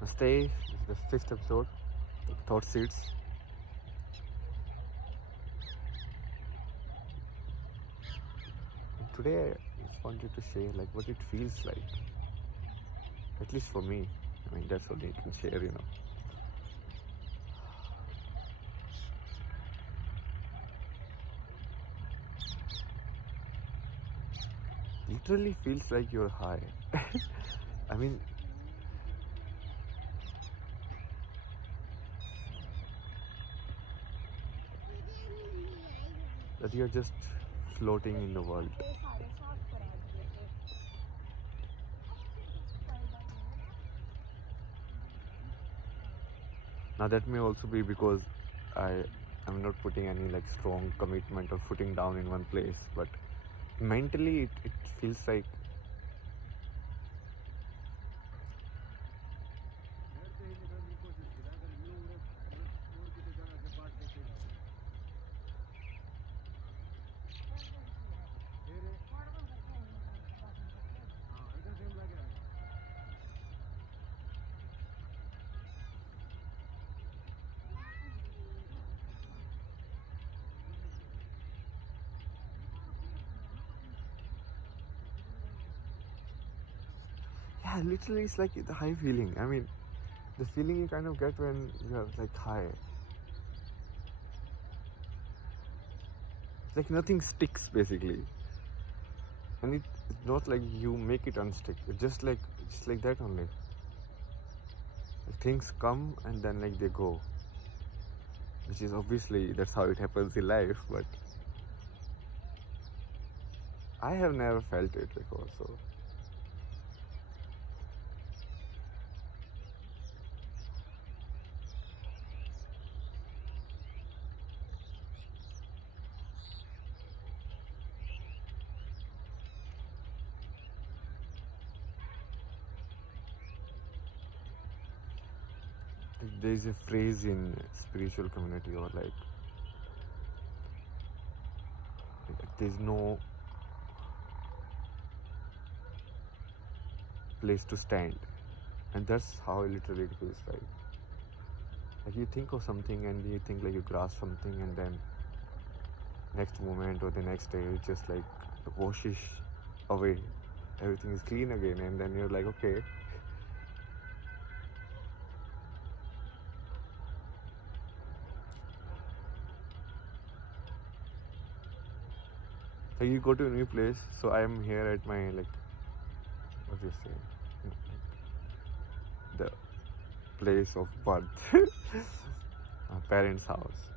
Namaste, this is the fifth episode of Thought Seeds. And today I just wanted to share what it feels like, at least for me. I mean, that's what I can share. Literally feels like you're high. I mean, that you're just floating in the world. Now that may also be because I am not putting any strong commitment or footing down in one place, but mentally it feels like yeah, literally it's like the high feeling. I mean, the feeling you kind of get when you're high. It's like nothing sticks basically, and it's not like you make it unstick. It's just like that only. Things come and then they go, which is obviously that's how it happens in life. But I have never felt it before, so there is a phrase in spiritual community or there's no place to stand, and that's how literally it feels like you think of something and you think you grasp something, and then next moment or the next day it just washes away, everything is clean again, and then you're like, okay, you go to a new place. So I am here at my what do you say, the place of birth, my parents' house,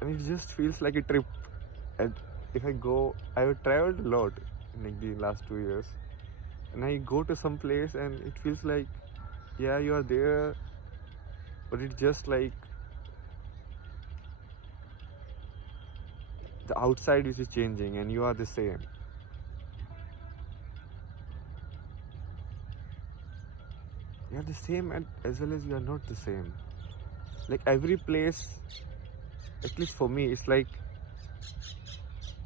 and it just feels like a trip. And if I have traveled a lot in the last 2 years, and I go to some place and it feels like, yeah, you are there, but it's just like the outside is changing and you are the same. You are the same, and as well as you are not the same. Like every place, at least for me, it's like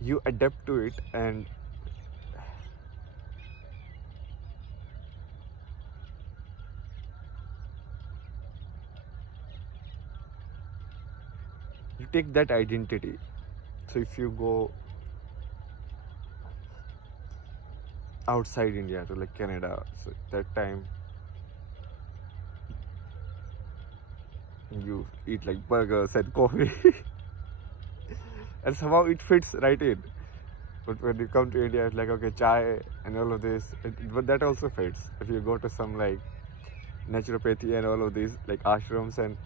you adapt to it, and you take that identity. So if you go outside India to Canada, so that time you eat burgers and coffee, and somehow it fits right in. But when you come to India, it's okay, chai and all of this, but that also fits. If you go to some naturopathy and all of these ashrams, and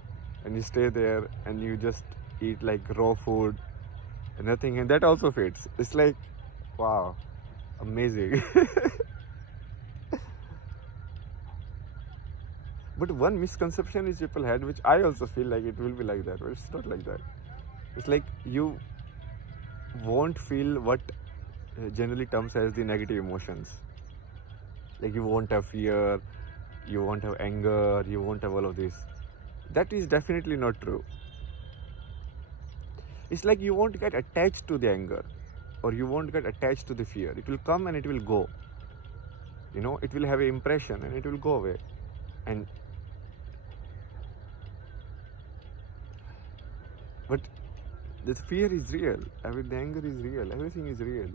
you stay there and you just eat raw food and nothing, and that also fits. It's like, wow, amazing. But one misconception is people had, which I also feel like it will be like that, but it's not like that. It's like you won't feel what generally terms as the negative emotions. You won't have fear, you won't have anger, you won't have all of this. That is definitely not true. It's like you won't get attached to the anger, or you won't get attached to the fear. It will come and it will go. it will have an impression and it will go away. And but the fear is real. I mean, the anger is real. Everything is real.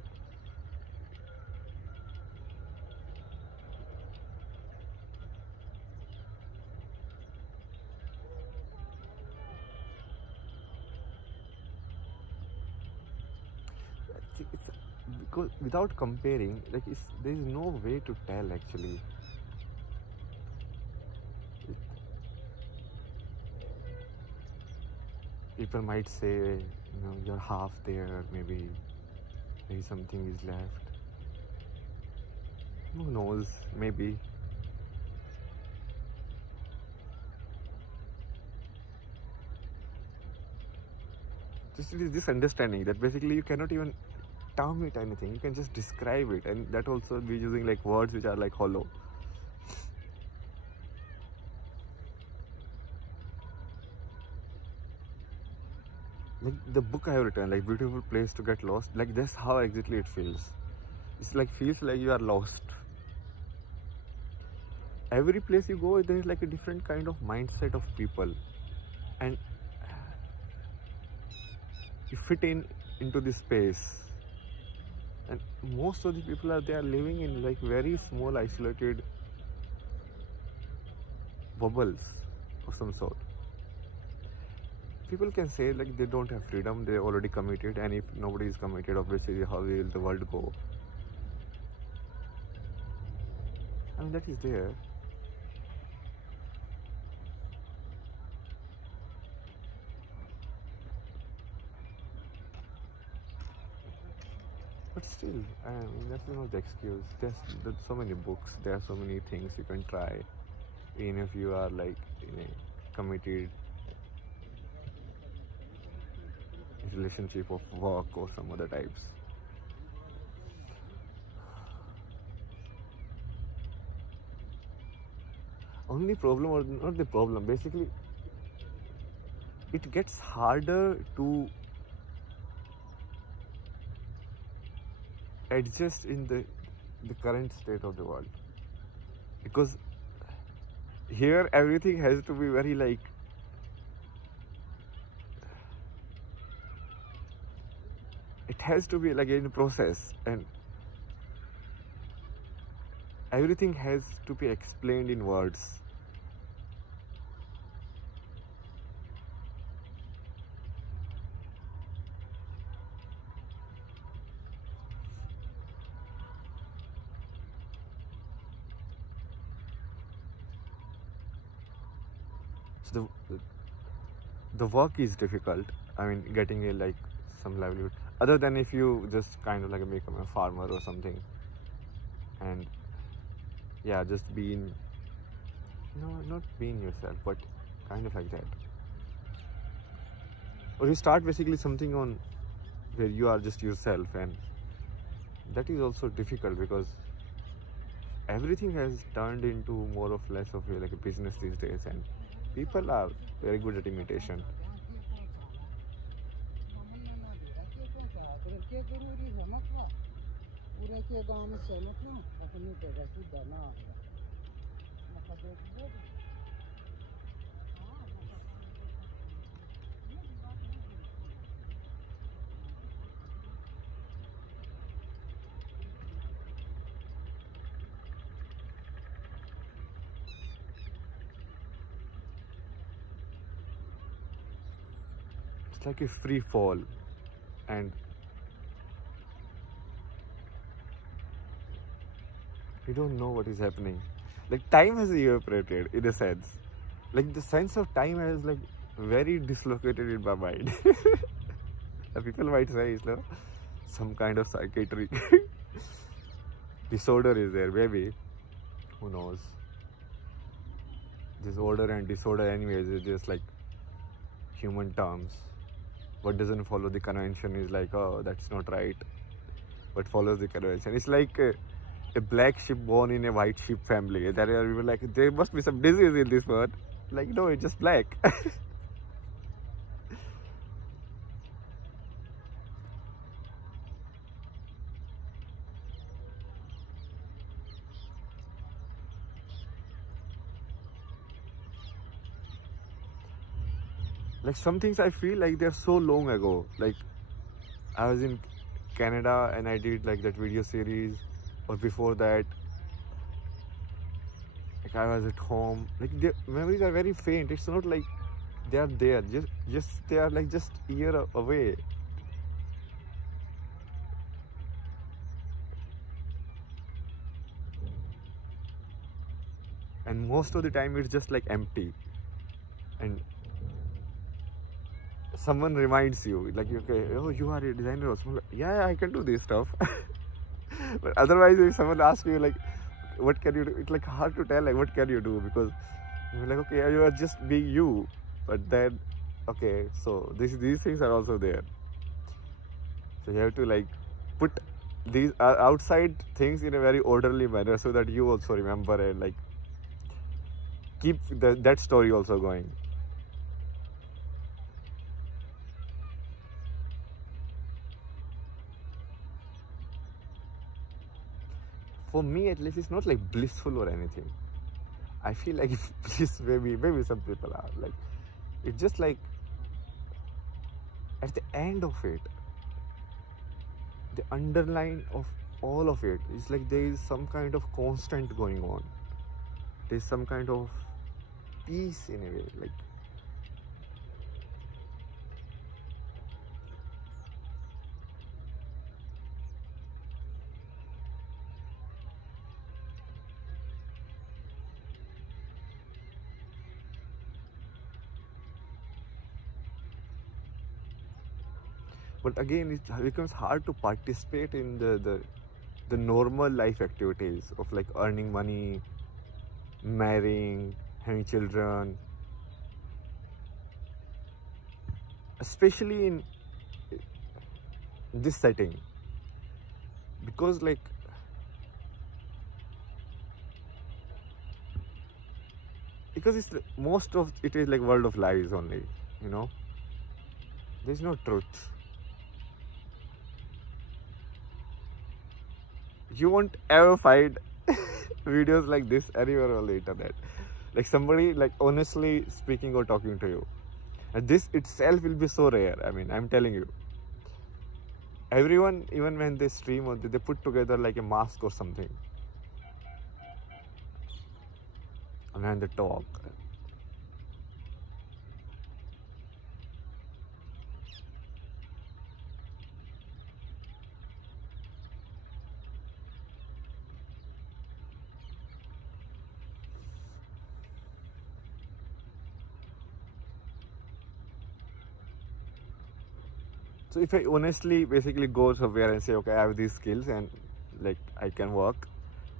It's because without comparing, like there is no way to tell actually. People might say, you're half there, maybe something is left. Who knows? Maybe. Just it is this understanding that basically you cannot even term it anything. You can just describe it, and that also be using like words which are like hollow. Like the book I have written, like Beautiful Place to Get Lost, like that's how exactly it feels. It's like feels like you are lost. Every place you go, there is like a different kind of mindset of people, and you fit into this space. And most of the people they are living in like very small, isolated bubbles of some sort. People can say like they don't have freedom, they're already committed, and if nobody is committed, obviously how will the world go? I mean, that is there. But still, I mean, that's not the excuse. There's so many books, there are so many things you can try, even if you are like in a committed relationship of work or some other types. Only problem, or not the problem, basically it gets harder to adjust in the current state of the world, because here everything has to be very like it has to be like in process, and everything has to be explained in words. So the work is difficult. I mean, getting a like some livelihood, other than if you just kind of like become a farmer or something, and yeah, just being not being yourself, but kind of like that. Or you start basically something on where you are just yourself, and that is also difficult because everything has turned into more or less of like a business these days, and people are very good at imitation. It's like a free fall, and you don't know what is happening. Like time has evaporated in a sense. Like the sense of time has like very dislocated in my mind. People might say it's some kind of psychiatric disorder is there, maybe. Who knows? Disorder and disorder anyways is just like human terms. What doesn't follow the convention is like, oh, that's not right. What follows the convention? It's like a black sheep born in a white sheep family. That are even like, there must be some disease in this one. Like, no, it's just black. Like some things I feel like they're so long ago. Like I was in Canada and I did like that video series, or before that, like I was at home. Like the memories are very faint. It's not like they are there. Just they are like just year away. And most of the time it's just like empty. And someone reminds you, like, okay, oh, you are a designer or something. Yeah, I can do this stuff. But otherwise, if someone asks you, like, what can you do? It's like hard to tell, like, what can you do? Because you're like, okay, you are just being you. But then, okay, so these things are also there. So you have to, like, put these outside things in a very orderly manner so that you also remember and, like, keep that story also going. For me, at least, it's not like blissful or anything. I feel like bliss, maybe some people are like, it's just like at the end of it, the underline of all of it is like there is some kind of constant going on. There's some kind of peace in a way. Like but again, it becomes hard to participate in the normal life activities of like earning money, marrying, having children, especially in this setting, because like it's most of it is like world of lies only, you know. There's no truth. You won't ever find videos like this anywhere on the internet, like somebody like honestly speaking or talking to you, and this itself will be so rare. I mean, I'm telling you, everyone, even when they stream or they put together like a mask or something, and then they talk. So if I honestly basically go somewhere and say, okay, I have these skills and like I can work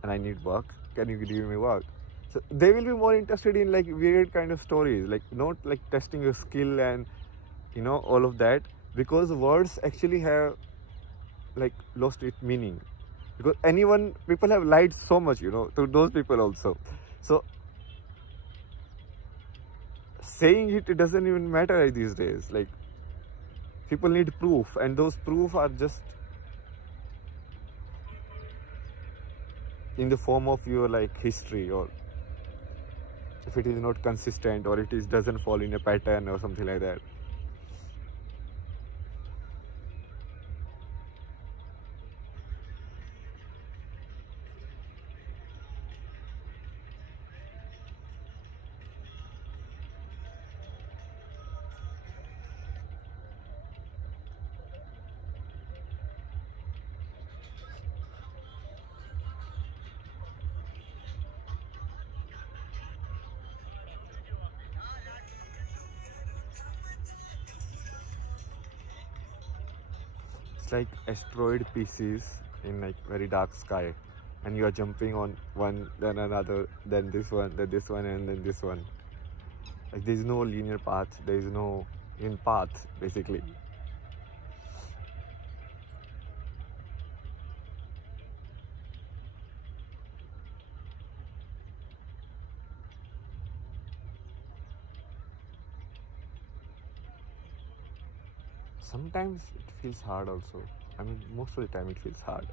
and I need work, can you give me work? So they will be more interested in like weird kind of stories, like not like testing your skill and all of that, because words actually have like lost its meaning, because people have lied so much to those people also. So saying it doesn't even matter these days. Like people need proof, and those proof are just in the form of your like history, or if it is not consistent, or it is doesn't fall in a pattern or something like that. It's like asteroid pieces in like very dark sky, and you are jumping on one, then another, then this one, then this one, and then this one. Like there is no linear path, there is no in path basically. Sometimes it feels hard also. I mean, most of the time it feels hard.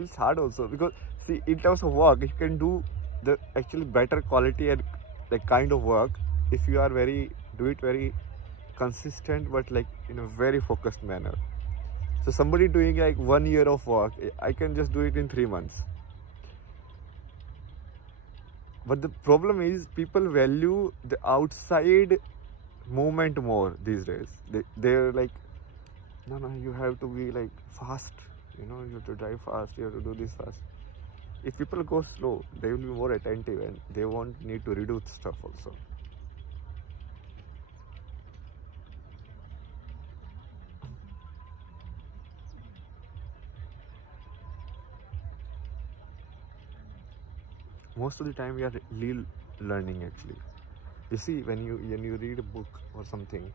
feels hard also, because see, in terms of work, you can do the actually better quality and like kind of work if you are do it very consistent, but like in a very focused manner. So somebody doing like 1 year of work, I can just do it in 3 months. But the problem is people value the outside movement more these days. They're like, no, you have to be like fast, you have to drive fast, you have to do this fast. If people go slow, they will be more attentive and they won't need to redo stuff also. Most of the time we are learning actually. You see, when you read a book or something,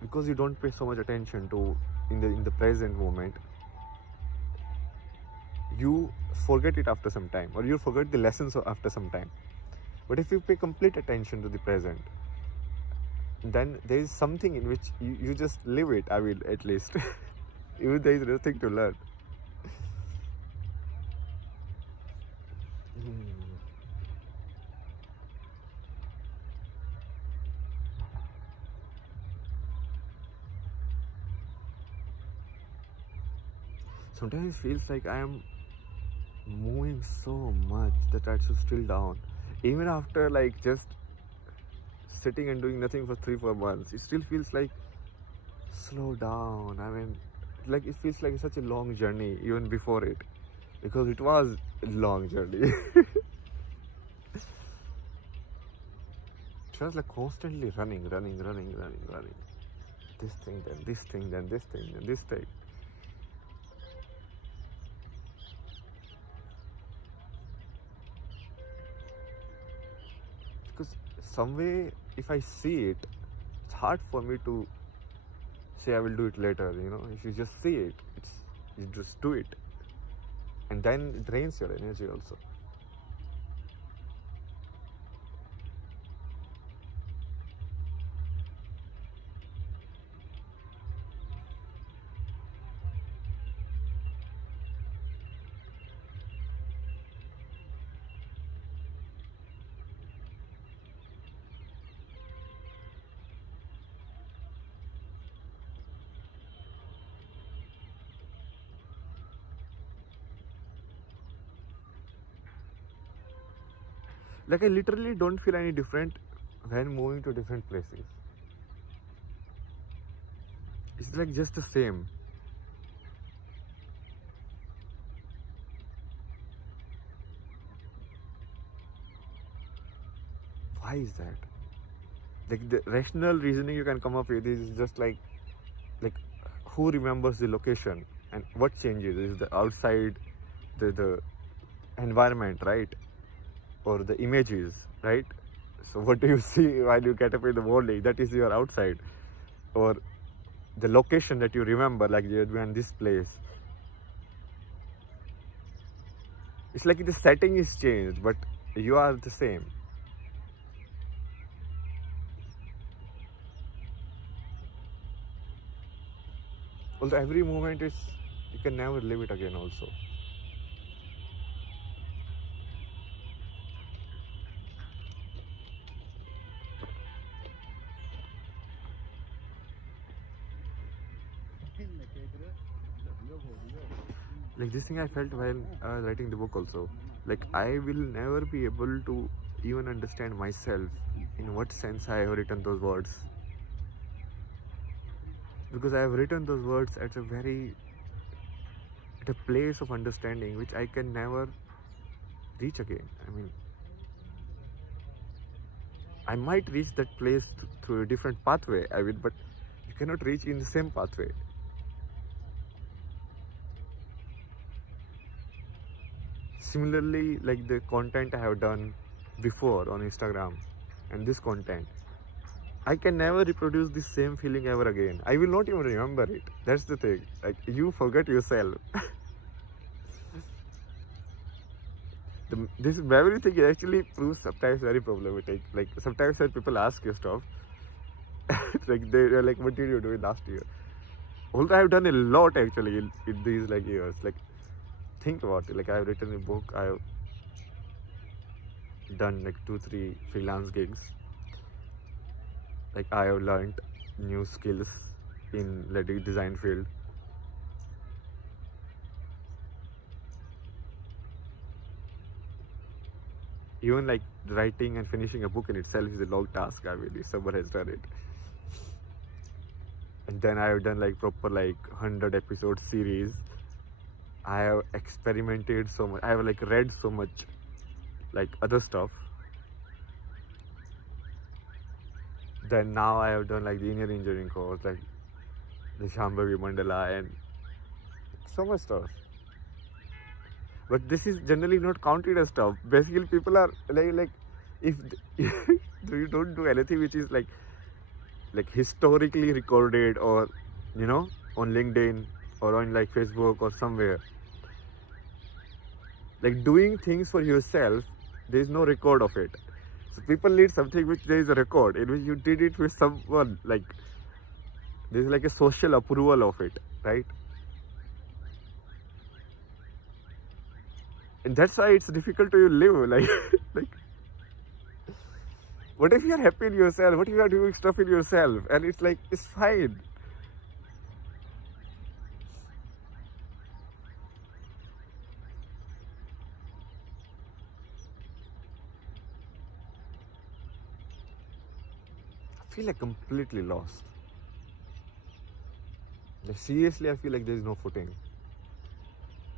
because you don't pay so much attention to in the present moment, you forget it after some time, or you forget the lessons after some time. But if you pay complete attention to the present, then there is something in which you just live it. I mean, at least even there is nothing to learn. Sometimes it feels like I am moving so much that I should still down. Even after like just sitting and doing nothing for 3-4 months, it still feels like slow down. I mean, like it feels like such a long journey even before it, because it was a long journey. It was like constantly running. This thing, then this thing, then this thing, then this thing. Because some way, if I see it, it's hard for me to say I will do it later. If you just see it, you just do it, and then it drains your energy also. Like I literally don't feel any different when moving to different places. It's like just the same. Why is that? Like the rational reasoning you can come up with is just like who remembers the location and what changes is the outside, the environment, right? Or the images, right? So what do you see while you get up in the morning? That is your outside. Or the location that you remember, like you're in this place. It's like the setting is changed, but you are the same. Although every moment is, you can never live it again also. Like this thing I felt while writing the book also. Like I will never be able to even understand myself in what sense I have written those words. Because I have written those words at a place of understanding which I can never reach again. I mean, I might reach that place through a different pathway, but you cannot reach in the same pathway. Similarly, like the content I have done before on Instagram and this content, I can never reproduce the same feeling ever again. I will not even remember it. That's the thing. Like you forget yourself. This memory thing actually proves sometimes very problematic. Like sometimes when people ask you stuff, like they're like, "What did you do last year?" Although I've done a lot actually in these like years. Like think about it. Like I've written a book, I've done like 2-3 freelance gigs. Like I have learned new skills in like the design field. Even like writing and finishing a book in itself is a long task. I mean, if someone has done it. And then I have done like proper like 100 episode series. I have experimented so much. I have like read so much like other stuff. Then now I have done like the inner engineering course, like the Shambhavi Mandala and so much stuff. But this is generally not counted as stuff. Basically, people are like if you don't do anything which is like historically recorded, or you know, on LinkedIn or on like Facebook or somewhere, like doing things for yourself, there is no record of it. So people need something which there is a record in which you did it with someone, like there's like a social approval of it, right? And that's why it's difficult to live like like what if you're happy in yourself, what if you're doing stuff in yourself and it's like it's fine. I feel like completely lost. Like seriously, I feel like there's no footing.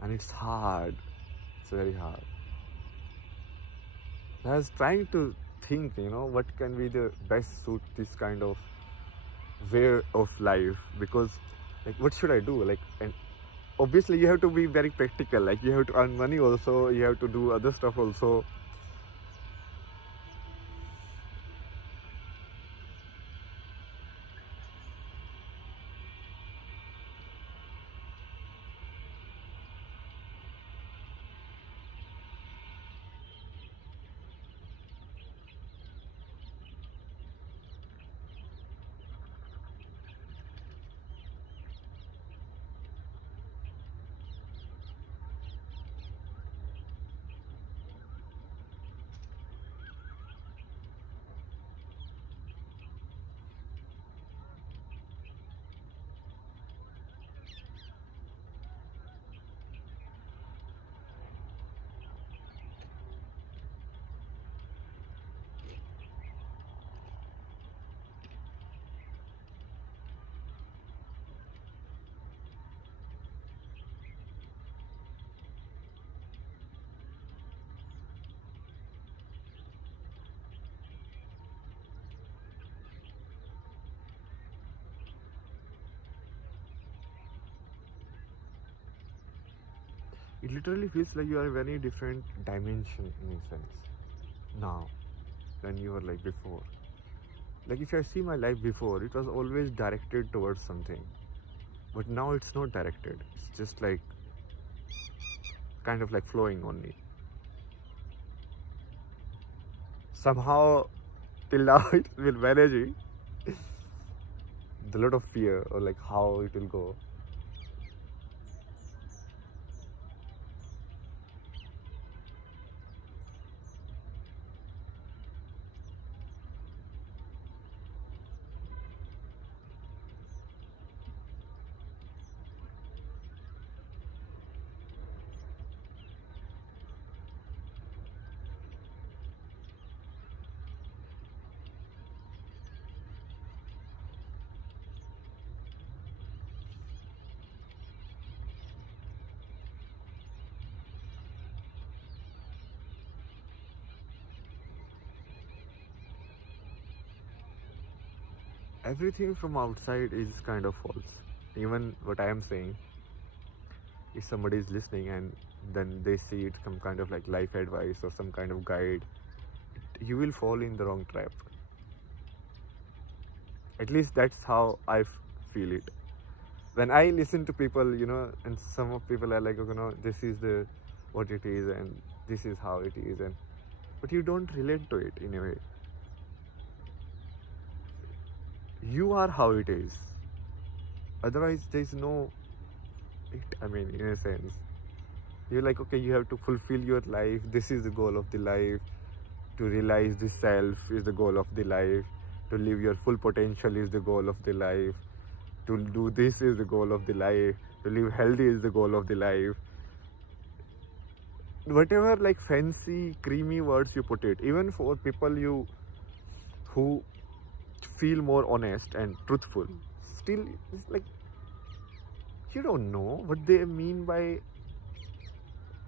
And it's hard. It's very hard. I was trying to think, you know, what can be the best suit this kind of way of life, because like what should I do? Like, and obviously you have to be very practical, like you have to earn money also, you have to do other stuff also. It literally feels like you are a very different dimension in a sense now than you were like before. Like if I see my life before, it was always directed towards something, but now it's not directed, it's just like kind of like flowing on me somehow. Till now it's been managing the lot of fear, or like how it will go. Everything from outside is kind of false. Even what I am saying, if somebody is listening and then they see it some kind of like life advice or some kind of guide, you will fall in the wrong trap. At least that's how I feel it. When I listen to people, you know, and some of people are like, you know, this is the what it is and this is how it is, and but you don't relate to it in a way. You are how it is. Otherwise, there's no it. I mean, in a sense. You're like, okay, you have to fulfill your life. This is the goal of the life. To realize the self is the goal of the life. To live your full potential is the goal of the life. To do this is the goal of the life. To live healthy is the goal of the life. Whatever like fancy, creamy words you put it, even for people who feel more honest and truthful, still it's like you don't know what they mean by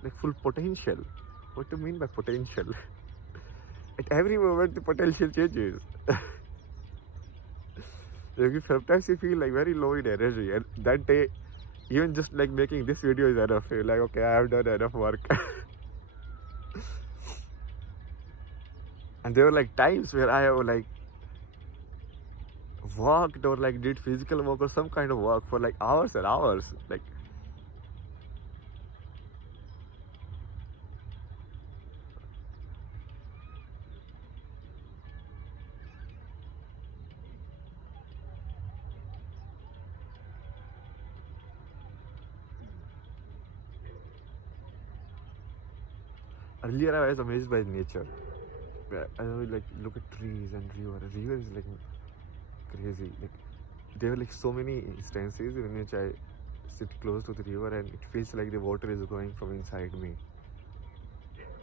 like full potential. What do you mean by potential? At every moment the potential changes. Like sometimes you feel like very low in energy, and that day, even just like making this video is enough. You're like, okay, I have done enough work. And there were like times where I have like worked or like did physical work or some kind of work for like hours and hours. Like earlier I was amazed by nature. I would like look at trees and river. River is like crazy. Like there are like so many instances in which I sit close to the river and it feels like the water is going from inside me,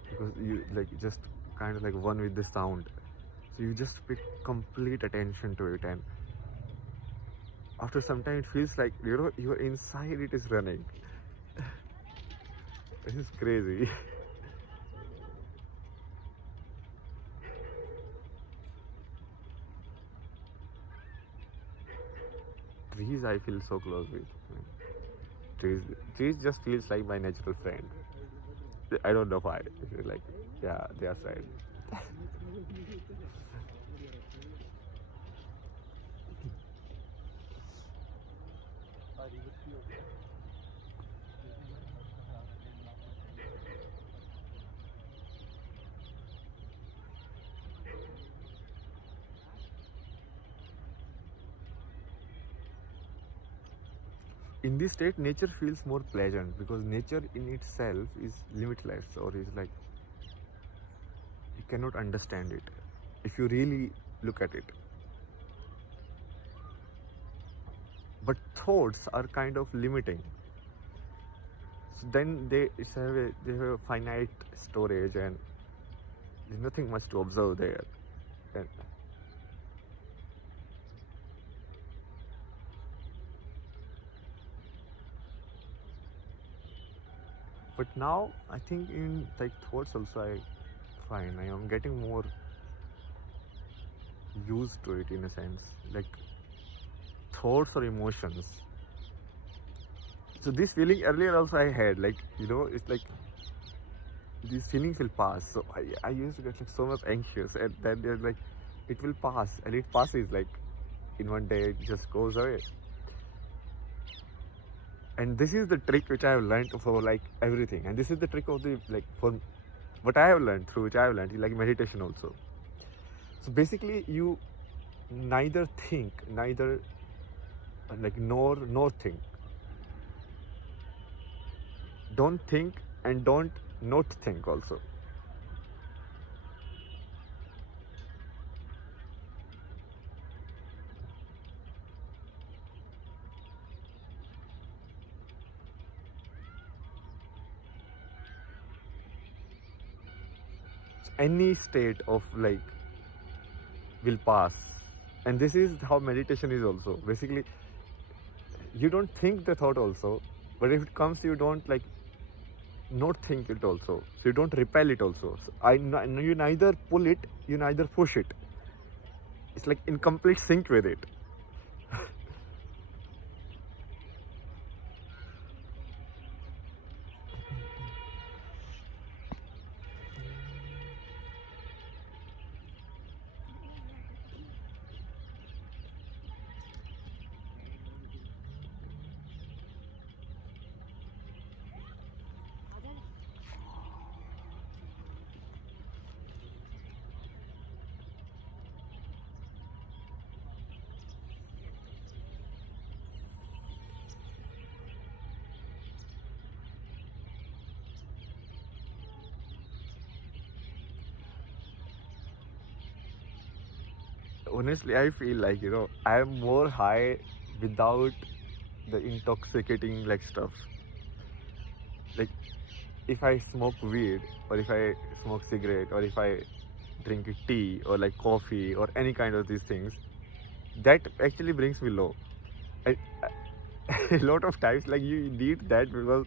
because you like just kind of like one with the sound, so you just pay complete attention to it, and after some time it feels like you're inside it is running. This is crazy. Trees I feel so close with. Trees just feels like my natural friend. I don't know why. Like, yeah, they are friend. In this state, nature feels more pleasant because nature in itself is limitless, or is like you cannot understand it if you really look at it. But thoughts are kind of limiting. So then they have a finite storage, and there's nothing much to observe there. And, but now I think in like thoughts also I find I am getting more used to it in a sense, like thoughts or emotions. So this feeling earlier also I had, like it's like these feelings will pass. So I used to get like so much anxious, and then there's like it will pass, and it passes like in one day, it just goes away. And this is the trick which I have learned for like everything, and this is the trick of the like for what I have learned through which I have learned like meditation also. So basically you neither think, neither like nor think. Don't think and don't not think also. Any state of like will pass, and this is how meditation is also. Basically you don't think the thought also, but if it comes you don't like not think it also, so you don't repel it also. So you neither pull it, you neither push it. It's like in complete sync with it. honestly, I feel like, I am more high without the intoxicating like stuff. Like if I smoke weed, or if I smoke cigarette, or if I drink tea or like coffee or any kind of these things, that actually brings me low. I, a lot of times, like, you need that because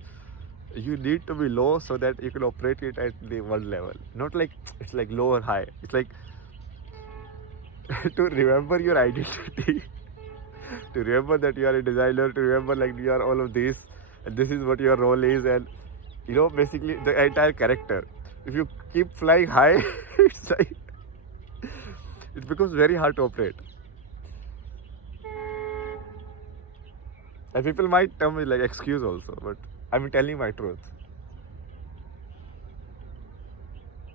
you need to be low so that you can operate it at the one level. Not like it's like low or high. It's like to remember your identity, to remember that you are a designer, to remember like you are all of this, and this is what your role is, and basically the entire character. If you keep flying high, it's like it becomes very hard to operate. And people might tell me like excuse also, but I'm telling my truth.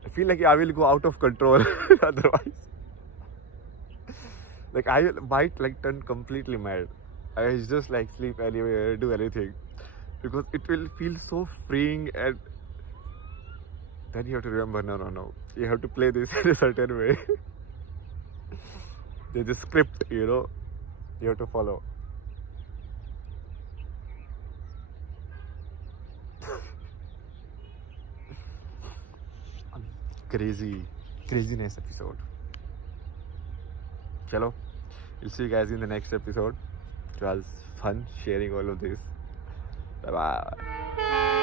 I feel like I will go out of control otherwise. Like I might like turn completely mad. I just like sleep anywhere, do anything, because it will feel so freeing. And then you have to remember, no, you have to play this in a certain way. There's a script, you have to follow. Craziness episode. Chalo, we'll see you guys in the next episode. It was fun sharing all of this. Bye bye.